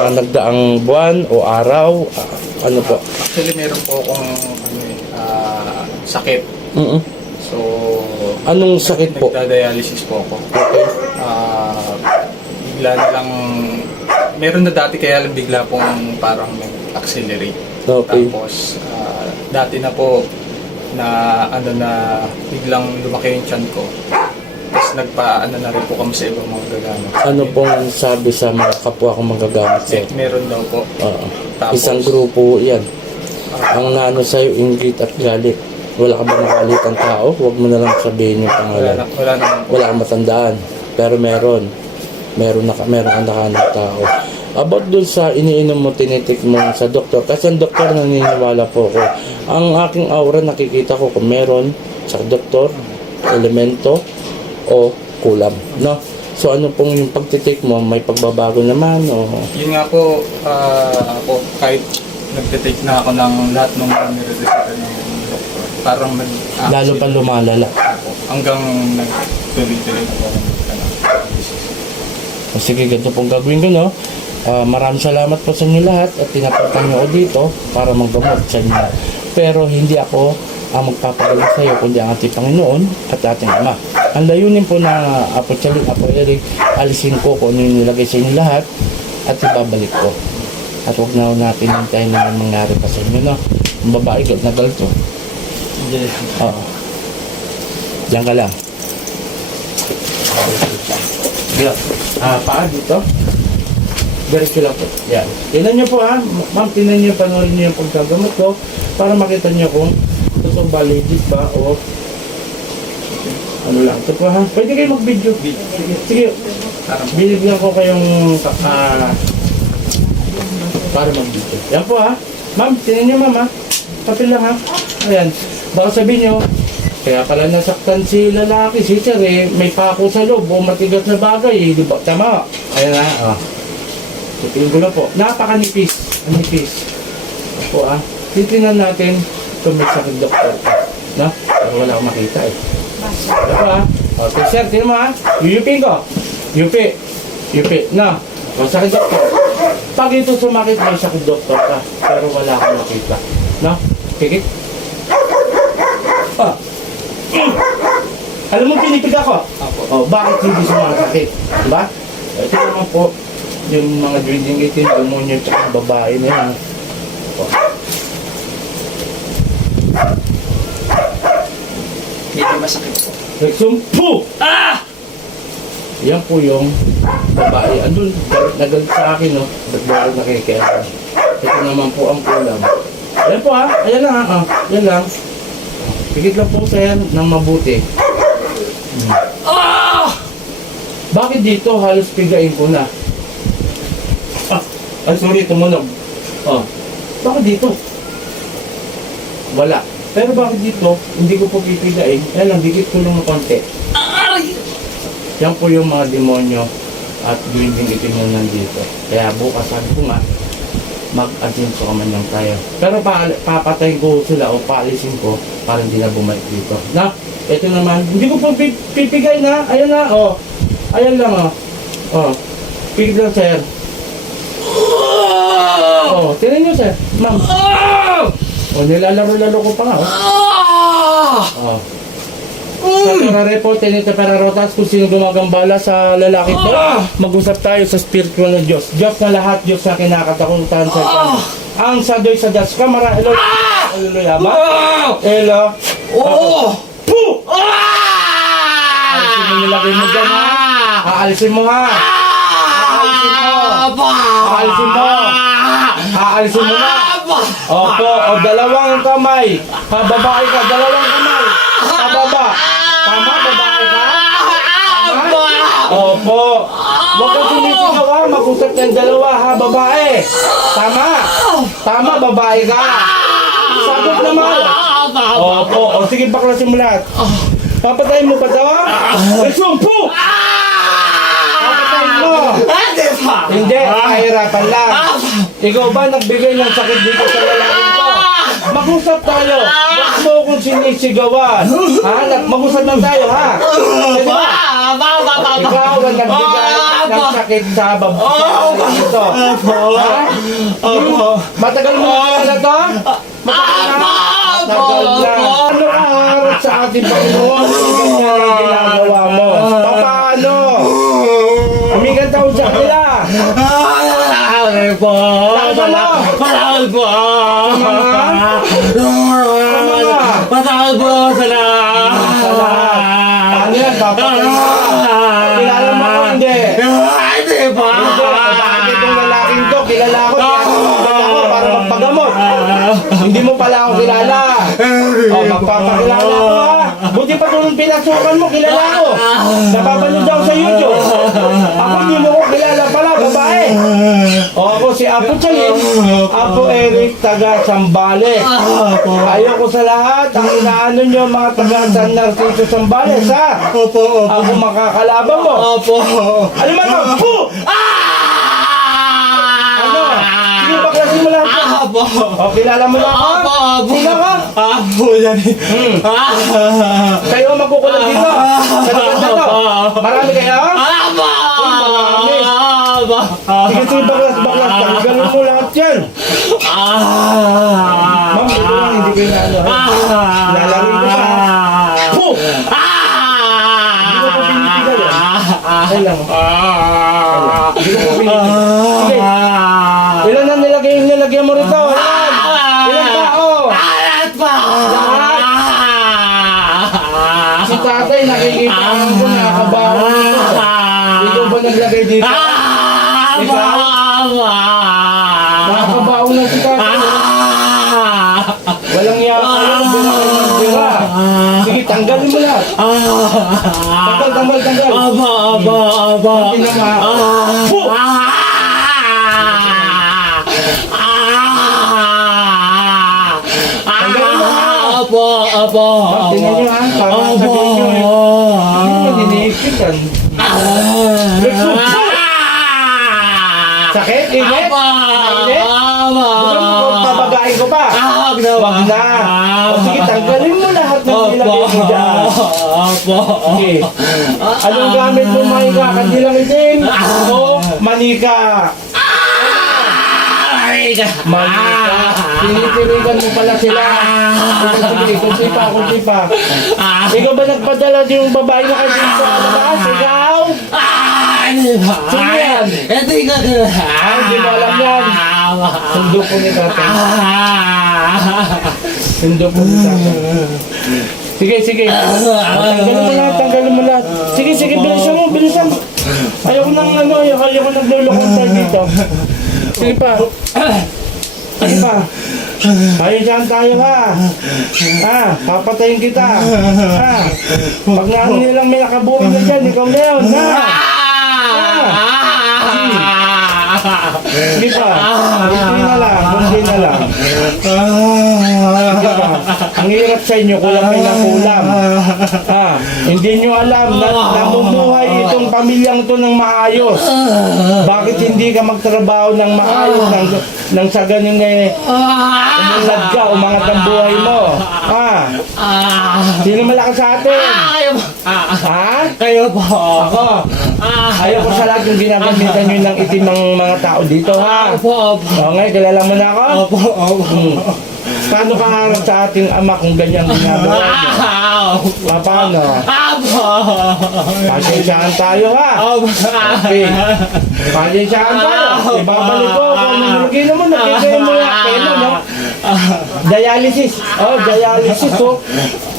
mga nagdaang buwan o araw? Ah, ano po? Actually, meron po akong ano, eh, ah, sakit. Mm-mm. So, Anong sakit po? Nagda-dialysis po ako. Okay. Ah, bigla na lang, meron na dati kaya lang bigla pong parang nag-accelerate. Okay. Tapos, ah, dati na po na ano na biglang lumaki yung tiyan ko. Tapos nagpa ano na rin po kami sa ibang mga gagamit. Ano pong sabi sa mga kapwa kong magagamit sir? meron daw po. Oo. Tapos- Isang grupo yan. ah, Ang nano sa'yo, inggit at galit. Wala ka ba nakalit ang tao? Huwag mo na lang sabihin yung wala pangalan. na, wala na po. Wala kang matandaan. Pero meron. Meron, na, meron kang nakahanap tao. About dun sa iniinom mo, tinitik mo sa doktor. Kasi ang doktor naniniwala po ko. Ang aking aura, nakikita ko kung meron sa doktor, elemento, o kulam. No? So ano pong yung pagtitik mo, may pagbabago naman o Yun nga po, ah, ako kahit nagte-take na ako ng lahat ng nirereseta ng doktor. Parang nag lalo pa lumalala. ako hanggang nagtuloy-tuloy na po ako O sige, ganito pong gagawin ko, no? Ah, maraming salamat po sa inyo lahat at tinapuntan niyo ako dito para maggamot sa inyo. Pero hindi ako ang magpapagaling sa iyo, kundi ang ating Panginoon at ating Ama. Ang layunin po na Apo Chaling, Apo Eric, alisin ko kung ano yung nilagay sa inyo lahat at ibabalik ko. At huwag na natin hintayin na mangyari pa sa inyo, no? Ang babae, gal- nagal to. Hindi. Oo. Diyan ka lang. Yeah. Ah, paa dito. Diretso lang po. Yan. Tingnan niyo po ha. Ma'am, tingnan niyo, panoorin niyo yung pagkagamot ko para makita niyo kung totoong ba legit ba o ano lang. Ito po ha. Pwede kayo mag-video. Sige. Sige. Binigyan ko kayong ah, para mag-video. Yan po ha. Ma'am, tingnan niyo ma'am ha. Kapil lang ha. Ayan. Baka sabihin niyo, kaya pala nasaktan si lalaki, si sir eh, may pako sa loob o matigas na bagay eh, di ba? Tama. Ayan ha. Oh. Tutuin ko na po. Napakanipis. Nipis. Opo ah. Titingnan natin kung may sakit doktor. No? Pero wala akong makita eh. Ito ah. Okay, sir, tingnan mo ah. Yuyupin ko. Yupi. Yupi. Na. O, sakit doktor. Pag ito sumakit, may sakit doktor ka. Pero wala akong makita. No? Kikik. Ah. Mm. Alam mo, pinipig ako. Apo. Oh, bakit hindi sumasakit? Diba? Ito naman po, yung mga drinking itin, demonyo at babae na yan. Oh. Medyo masakit po. Nagsumpo! Ah! Yan po yung babae. Andun, galit na galit sa akin, no? Nagbago na kay Kaya. Ito naman po ang kulam. Ayan po ha. Ayan lang ha. Ah, yan lang. Pigit lang po sir ng mabuti. Hmm. Ah! Bakit dito halos pigain ko na? Ah, ay sorry, tumunog. Oh. Bakit dito? Wala. Pero bakit dito, hindi ko po pipigain. Ayan lang, dikit ko lang ng konti. Yan po yung mga demonyo at duwinding itim na nandito. Kaya bukas sabi ko nga, mag-asinso ka man lang tayo. Pero pa papatayin ko sila o paalisin ko para hindi na bumalik dito. Na, ito naman, hindi ko po pi- pipigay na. Ayan na, oh. Ayan lang, oh. Oh, pigil lang, sir. Oh, tinan nyo, sir. Ma'am. Oh, nilalaro-laro ko pa nga, oh. Oh. Sa Torare po, Tenete Perarotas, kung sino gumagambala sa lalaki ko, mag-usap tayo sa spiritual ng Diyos. Diyos na lahat, Diyos na kinakatakutan sa kanya. Ang sadoy sa Diyos, kamara, elo, aleluya ba? Elo, Oh! pu! Alisin mo nilagay mo dyan, ha? Aalisin mo, ha? Aalisin mo! Aalisin mo! Aalisin mo na! Opo, o dalawang kamay. Ha, babae ka, dalawang kamay. Pababa. Tama, babae ka? Tama? Opo. Huwag kang sumisigaw ha, mag-usap kayong dalawa ha, babae. Tama. Tama, babae ka. Sagot naman. Opo, o sige, baklasin mo lahat. Papatayin mo ba ito? Ay, sumpo! Mo. Hindi pa! Hindi, kahirapan lang. Ikaw ba nagbigay ng sakit dito sa lalaki ko? Mag-usap tayo. Huwag mo akong sinisigawan. Ha? Mag-usap lang tayo, ha? Sige ba? Ikaw ang nagbigay ng sakit sa babae ito. Ha? Matagal mo na to? Matagal na? Matagal na. Ano harap sa ating Panginoon? Ganyan ang ginagawa mo. Paano? Humingan taon sa kanila. Patawad po! Patawad po! Salamat! Ano yan? Papatay mo. Kilala mo ako hindi. Hindi pa! Hindi, bakit itong lalaking to? Kilala ko, kaya ako para magpagamot. Hindi mo pala ako kilala. O, magpapakilala ko ha. Buti pa nung pinasukan mo, kilala ko. Napapanood ako sa YouTube. Ako hindi mo ko kilala pala, babae. O ako si Apo Chalin, Apo Eric, taga Sambales. Ayoko sa lahat, ang inaano nyo mga taga San Narciso Sambales ha. Opo, opo. Ako makakalaban mo. Opo. Ano man to? Puh! Ano? Sige, mo lahat. Opo. O, kilala mo na ako? Opo, opo. Sino ka? Apo yan eh. Hmm. Ah. Kayo ang dito. Sa na to. Marami kayo? Apo! marami. Apo! Sige, sige, baklas, baklas. Tanggalin mo lahat yan. Ah! Ma'am, ito lang, hindi ko inaano. ha? Lalawin ko pa. Puh! Hindi ko po pinipigal yan. Ayun lang. Hindi ko po pinipigal. Sige. Ilan na nilagyan mo rito? Ilan? Ilan tao? Si tatay nakikita ko nakakabaho dito. Ikaw ba naglagay dito? Nakakabaho na si tatay. Walang yaka yun. Bira. Sige, tanggalin mo lahat. Tanggal, tanggal, tanggal. Aba, aba, aba. Hindi na ma- Puh! Apo, apo, Tingnan nyo ha, nyo eh. Hindi yan. Sakit? Init? Init? Gusto mo kung ko pa? Wag na. O sige, tanggalin mo lahat ng nilagay mo dyan. Sige. Anong gamit mo, Maika? Kandilang itim? O manika? Manika. Pinipiligan mo pala sila. Sige, sige, kunti pa, kunti pa. Ikaw ba nagpadala yung babae na kayo dito sa labas? Ikaw? Sino yan? Hindi ko Ah, hindi mo alam yan. Sundo po ni tatay. Sundo po ni tatay. Sige, sige. Tanggalin mo lahat, tanggalin mo lahat. Sige, sige, bilisan mo, bilisan. Ayoko nang ano, ayoko, ayoko naglulokong tayo dito. Sige pa. Sige pa. Dyan tayo ha. Ha, papatayin kita. Ha. Pag naano nilang may nakabuhay na dyan, ikaw na yun. Ha. Sige pa. Hindi na lang, hindi na lang. Pa. Ang hirap sa inyo, kulang kayo ng. Ha, hindi nyo alam na namumuhay itong pamilyang to ng maayos. Bakit hindi ka magtrabaho ng maayos nang, nang sa ganun eh, umunlad ka, umangat ang buhay mo. Ha? Sino malakas sa atin? Ha? Kayo po. Ako. Ayaw ko sa lahat yung ginagamitan nyo ng itim ng mga tao dito, ha? Opo, opo. O ngayon, kilala mo na ako? Opo, opo. Hmm. Paano ka harap sa ating ama kung ganyan ginagawa niyo? Pa- Paano? Opo. Pasensyahan tayo, ha? Opo. Okay. Pasensyahan tayo. Ibabalik ko nilagay mo, nakikita mo yung kailan, no? Dialysis. Oh, dialysis, oh.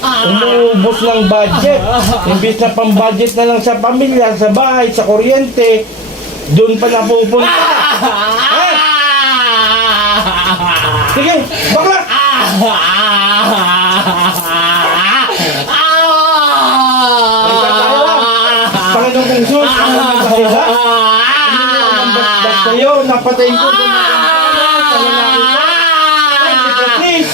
Umuubos ng budget. Imbis na pang-budget na lang sa pamilya, sa bahay, sa kuryente, doon pa napupunta. Sige, bakla! Panginoon kong Sus, ang mga sakila. Basbas kayo, napatayin ko. ang please.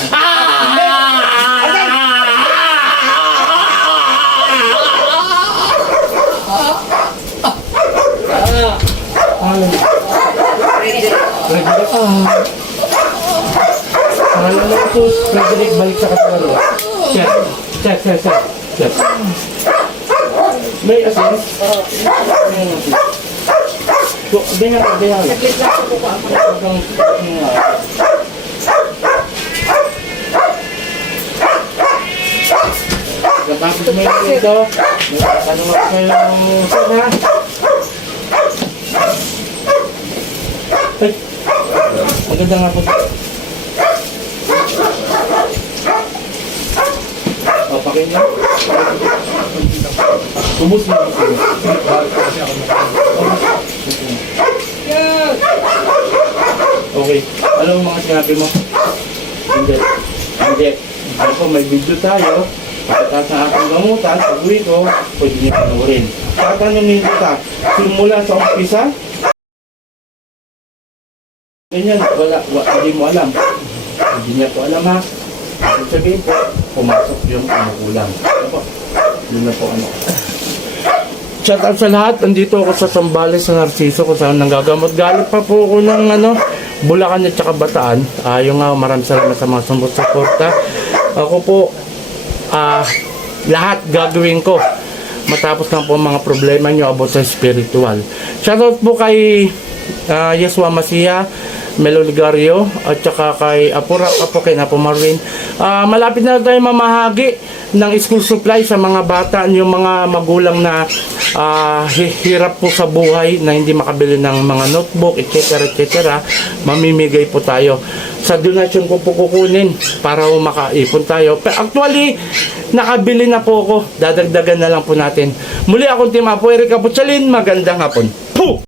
Frederick, balik sa katawan. Check, check, check, check. check. May asin? So, bingan ka, bingan ka. Saglit lang po ko ako. Kapag may dito, ano mo kayo sir ha? Ay, maganda nga po. O, pakin niyo. Ubus na. Okay. Ano ang mga sinabi mo? Hindi. Hindi. Ako, may video tayo. Pagkatapos ng aking gamutan, pag uwi ko, pwede niyo panoorin. Tatanungin kita, simula sa umpisa, ganyan, wala, wala, hindi mo alam. Hindi niya po alam ha. Ibig sabihin po, pumasok yung kumukulang. Ano po? Yun na po ano. Shout out sa lahat. Andito ako sa Sambales sa Narciso kung saan nanggagamot. Galing pa po ako ng ano, Bulacan at saka Bataan. Yung nga, maraming salamat sa mga sumusuporta. Ako po, ah, lahat gagawin ko matapos lang po mga problema nyo about sa spiritual. Shoutout po kay ah, Yeswa Masia, Melo Ligario, at saka kay Apura Apo kay Napo Marvin. Ah, malapit na tayo mamahagi ng school supply sa mga bata, yung mga magulang na hi- hirap po sa buhay na hindi makabili ng mga notebook, etc. etc. Mamimigay po tayo. Sa donation ko po kukunin para po makaipon tayo. Pero actually, nakabili na po ako. Dadagdagan na lang po natin. Muli akong Team Apo, Erika Putsalin. Magandang hapon. Puh!